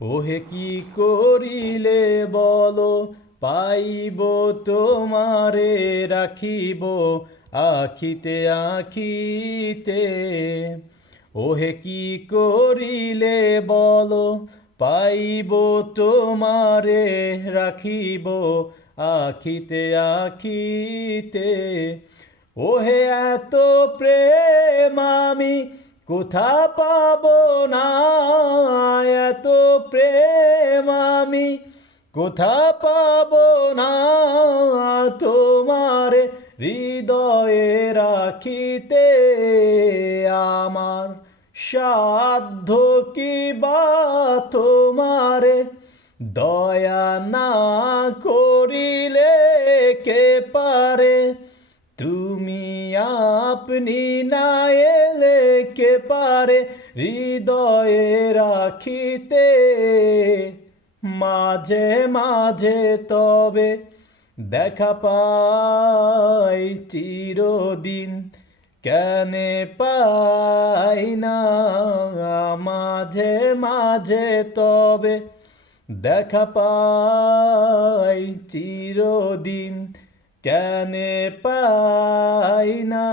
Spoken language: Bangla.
ওহে কি করিলে বলো, পাইব তোমারে, রাখিব আখিতে আখিতে। ওহে কি করিলে বলো, পাইব তোমারে, রাখিব আখিতে আখিতে। ওহে এত প্রেম আমি কোথা পাবো না, এত প্রেম আমি কোথা পাবো না, তোমারে হৃদয়ে রাখিতে আমার সাধ্য কি বা তোমারে দয়া না করিলে কে পারে, তুমি আপনি না এলে কে পারে হৃদয়ে রাখিতে। মাঝে মাঝে তবে দেখা পাই চিরদিন, কেনে পাই না, মাঝে মাঝে তবে দেখা পাই চিরদিন, কেনে পাই না।